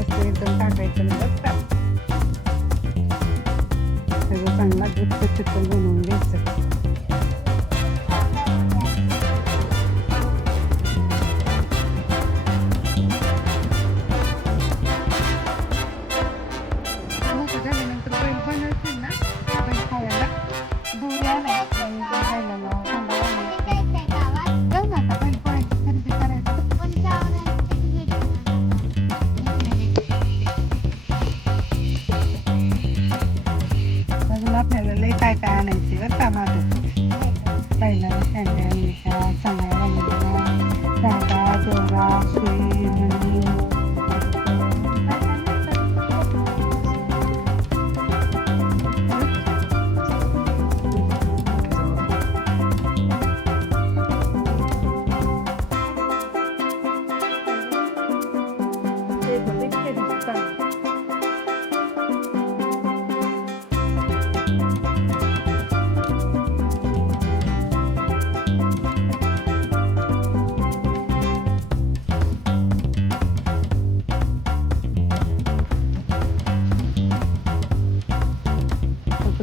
असते एकदम टाकायचं नाही. सगळं चांगला गुप्त चिकन बनवून घ्यायचं.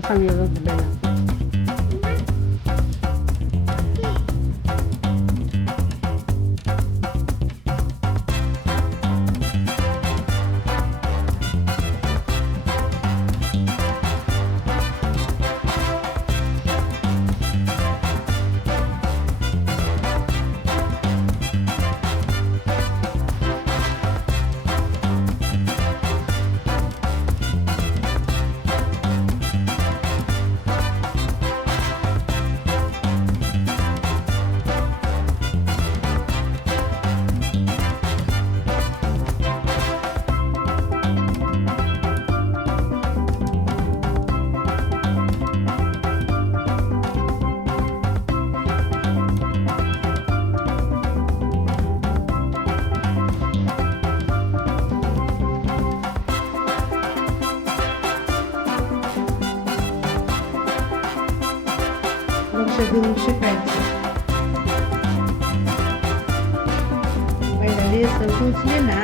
चांगलं झालं लक्ष देऊन शिकायचं? पहिला लेसन पोचले ना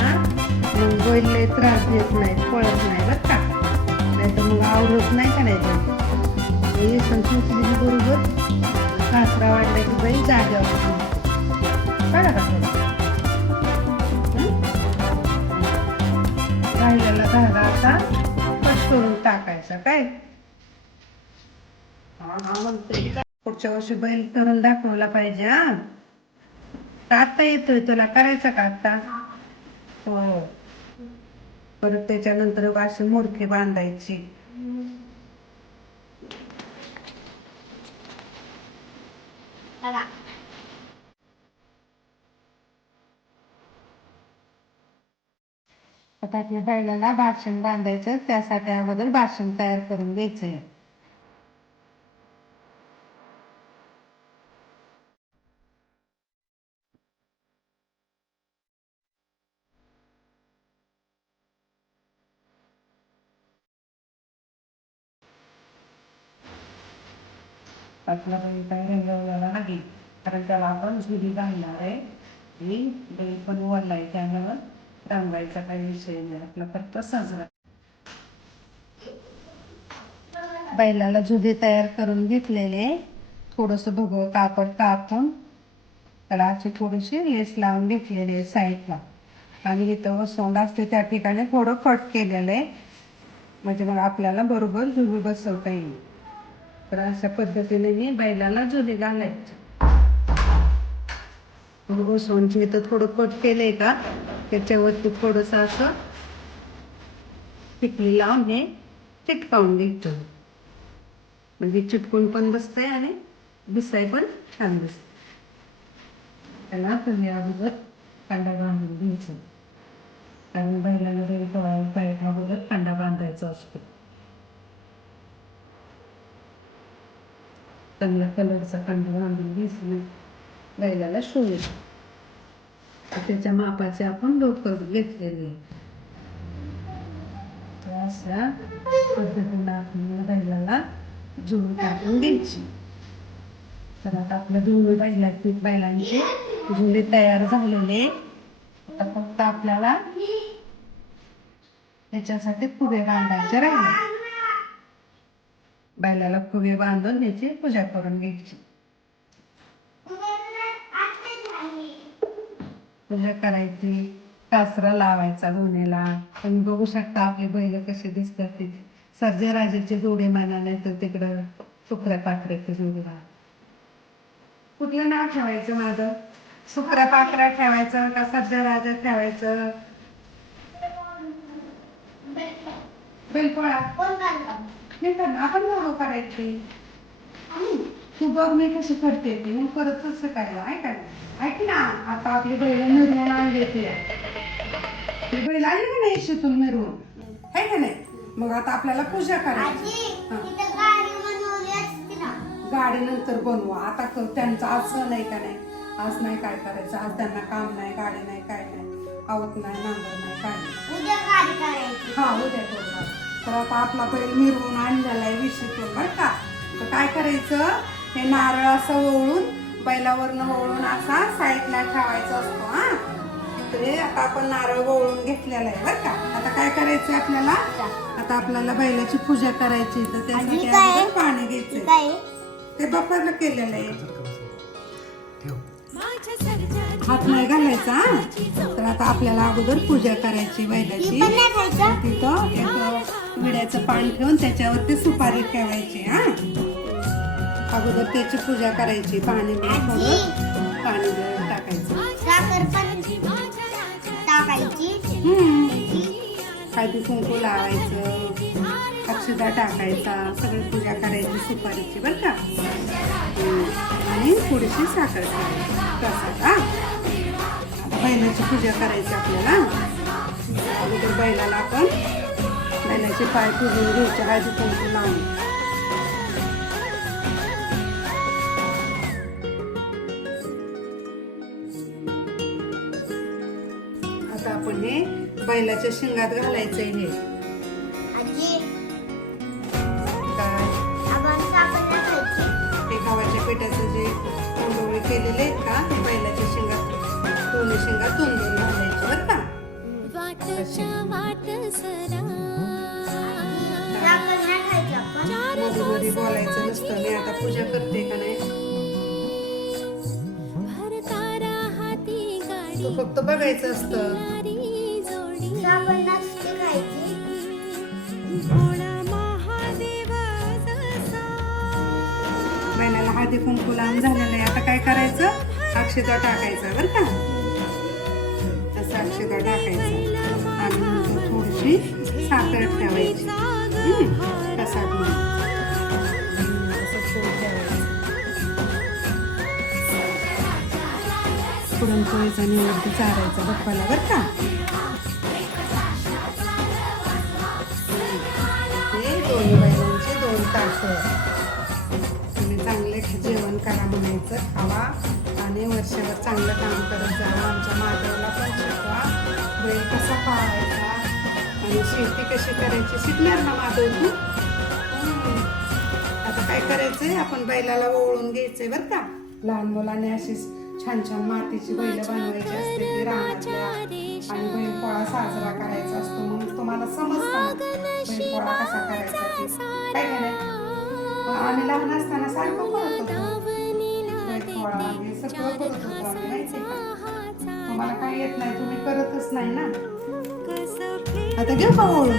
मग बैल लय त्रास देत नाही पळत नाही बरं का. नाही तर मग आवडत नाही का नाही लेसन पोचलेली बरोबर. सासरा वाढला की बैल जाग्यावर थांबतो. कळलं का राहिलेला धागा आता कट करून टाकायचा काय? पुढच्या वर्षी बैल करून दाखवला पाहिजे हा. आता येतोय तुला करायचा का आता? हो. परत त्याच्यानंतर अशी मोडकी बांधायची. आता आपल्या बैलाला भाषण बांधायचं त्यासाठी अगोदर भाषण तयार करून घ्यायचंय. आपला काही काय रंगवलेला नाही कारण त्याला आपण झुली घालणार आहे आणि बैल पण वरलाय त्यामुळं रंगवायचा काही विषय नाही आपला फक्त साजरा बैलाला जुडी तयार करून घेतलेले थोडंसं भगवं कापड कापून त्याला अशी थोडीशी लेस लावून घेतलेली आहे साईडला आणि इथं सोंड असते त्या ठिकाणी थोडं कट केलेलं आहे म्हणजे मग आपल्याला बरोबर झुली बसवता येईल तर अशा पद्धतीने मी बैलाला जुने घालायचे. घोसवणची इथं थोडं कट केलंय का? त्याच्यावरती थोडस असं टिकली लावून हे चिटकावून घ्यायचं. म्हणजे चिटकून पण बसतंय आणि दिसाय पण छान दिसत त्याला तुम्ही अगोदर कांदा बांधून घ्यायचं. कारण बैलाला जरी पाहिजे अगोदर कांदा बांधायचा असतो. चांगला कलरचा कांदा बांधून घेतली बैलाला शिवले त्याच्या मापाचे आपण लोकर घेतलेले तर अशा पद्धतीनं आपण बैलाला जुळून टाकून द्यायची तर आता आपल्या दोन्ही बैला बैलांचे जुळे तयार झालेले आता फक्त फक्त आपल्याला त्याच्यासाठी पुढे बांधायचे राहिले बैलाला फुगे बांधून त्याची पूजा करून घ्यायची. पूजा करायची कासरा लावायचा गुन्हेला तुम्ही बघू शकता आपले बैल कसे दिसतात तिथे सर्जे राजाचे जोडे मानाने तर तिकडं सुकऱ्या पाखऱ्याचे जोडे कुठलं नाव ठेवायचं माझं? सुकऱ्या पाखऱ्या ठेवायचं का सध्या राजा ठेवायचं? बेलपोळा. कर आपण बरोबर करायची. तू बघ मी कशी करते ते मग परत कसं काय ऐका ना. ऐक ना आता आपली बैल मिरवून आणली ते. बैल आली का नाही शेतून मिरवून आहे का नाही? मग आता आपल्याला पूजा करायची. गाडी नंतर बनवू. आता त्यांचं आज सण आहे का नाही? आज नाही काय करायचं? आज त्यांना काम नाही गाडी नाही काय नाही. आवत नाही नांगर नाही काय नाही. हा उद्या करू तर आता आपला बैल मिरवून आणलेला आहे विषयतून बरं का? तर काय करायचं? हे नारळ असं ओळून बैलावरनं ओळून असा साईडला ठेवायचा असतो हा? तर हे आता आपण नारळ ओळून घेतलेला आहे बरं का? आता काय करायचं आपल्याला? आता आपल्याला बैलाची पूजा करायची तर त्यासाठी पाणी घ्यायचं ते बापाला केलेलं आहे. हात नाही घालायचा हा? तर आता आपल्याला अगोदर पूजा करायची बैलाची. तिथं विड्याचं पान ठेवून त्याच्यावरती सुपारी ठेवायची हा. अगोदर त्याची पूजा करायची पाणी थोडं पाणी टाकायचं. हळदी कुंकू लावायचं अक्षदा टाकायचा सगळी पूजा करायची सुपारीची बरं का. आणि थोडीशी साखर प्रसाद हा. बैलाची पूजा करायची आपल्याला. अगोदर बैलाला आपण बैलाचे पाय पुजून घ्यायचे हळदी कुंकू लावून आता आपण हे बैलाच्या शिंगात घालायचंय हे. गव्हाच्या पिठाचं जे कोंडोळे केलेले आहेत का ते बैलाच्या शेंगात दोन्ही शेंगात दोन दोन घालायचे बरं का? पूजा करते का नाही? तू फक्त बघायचं असतं. बैलाला हळदी कुंकू लावून झालेलं आहे. आता काय करायचं? अक्षता टाकायचं बरं का? असं अक्षता टाकायचं. आणि थोडीशी साखर ठेवायची. प्रसाद म्हणून. पुरणपोळीचा निवडती चारायचा बप्पाला बरं का? हे दोन बैलांचे दोन तास तुम्ही चांगले जेवण करा म्हणायचं. खावा आणि वर्षभर चांगलं काम करत जावं आमच्या माधवला पण शिकवा. बैल कसा पाळायचा? आणि शेती कशी करायची? शिकणार ना माधव तू? करायचंय. आपण बैलाला ओळून घ्यायचंय बरं का. लहान मुलांनी अशी छान छान मातीची बैल बनवायची असते ती रानातल्या आणि बैलपोळा साजरा करायचा असतो. म्हणून तुम्हाला समजतं बैलपोळा कसा करायचा काय नाही आम्ही लहान असताना सारखं करत होतो. बैलपोळा हे सगळं करत होतो आम्ही माहिती तुम्हाला काय येत नाही तुम्ही करतच नाही ना. आता घेऊ का ओळून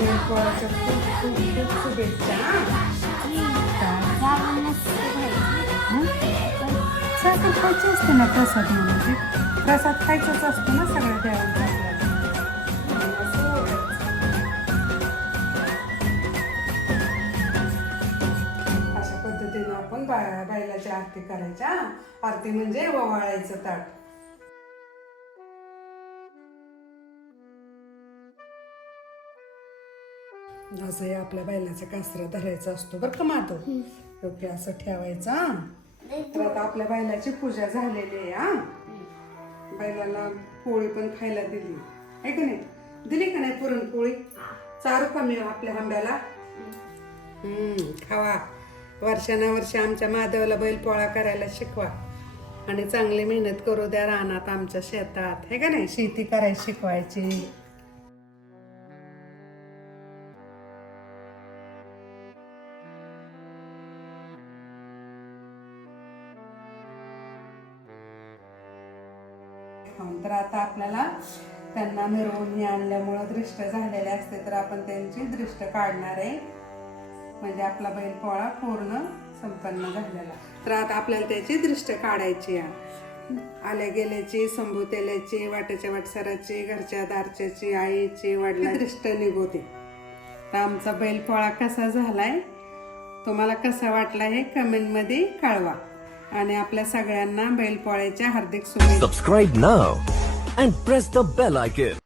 बैलपोळ्याच्या खूप खूप खूप शुभेच्छा साखर खायची असते ना प्रसाद म्हणजे प्रसाद खायचाच असतो ना सगळ्या देवांचा असं अशा पद्धतीनं आपण बा- बैलाची आरती करायच्या आरती म्हणजे ववाळायचं ताट. असं हे आपल्या बैलाचा कासरा धरायचा असतो बरं का मातो ओके असं ठेवायचं. हा. तर आता आपल्या बैलाची पूजा झालेली आहे हा. बैलाला पोळी पण खायला दिली. आहे का नाही? दिली का नाही पुरणपोळी? चारू कमी आपल्या आंब्याला. हम्म खावा. वर्षानुवर्ष आमच्या माधवला बैल पोळा करायला शिकवा. आणि चांगली मेहनत करू द्या रानात आमच्या शेतात. हे का नाही? शेती करायला शिकवायची. खाऊन. तर आता आपल्याला त्यांना मिरवून आणल्यामुळं दृष्ट झालेले असते तर आपण त्यांची दृष्ट काढणार आहे. म्हणजे आपला बैल पोळा पूर्ण संपन्न झालेला. तर आता आपल्याला त्याची दृष्ट काढायची आहे. आल्या गेल्याची संभूतेल्याची वाट्याच्या वाटसराची घरच्या दारच्याची आईची वडला दृष्ट निघवते तर आमचा बैल पोळा कसा झालाय तुम्हाला कसा वाटला हे कमेंटमध्ये कळवा. आणि आपल्या सगळ्यांना बैलपोळ्याच्या हार्दिक subscribe now and press the bell icon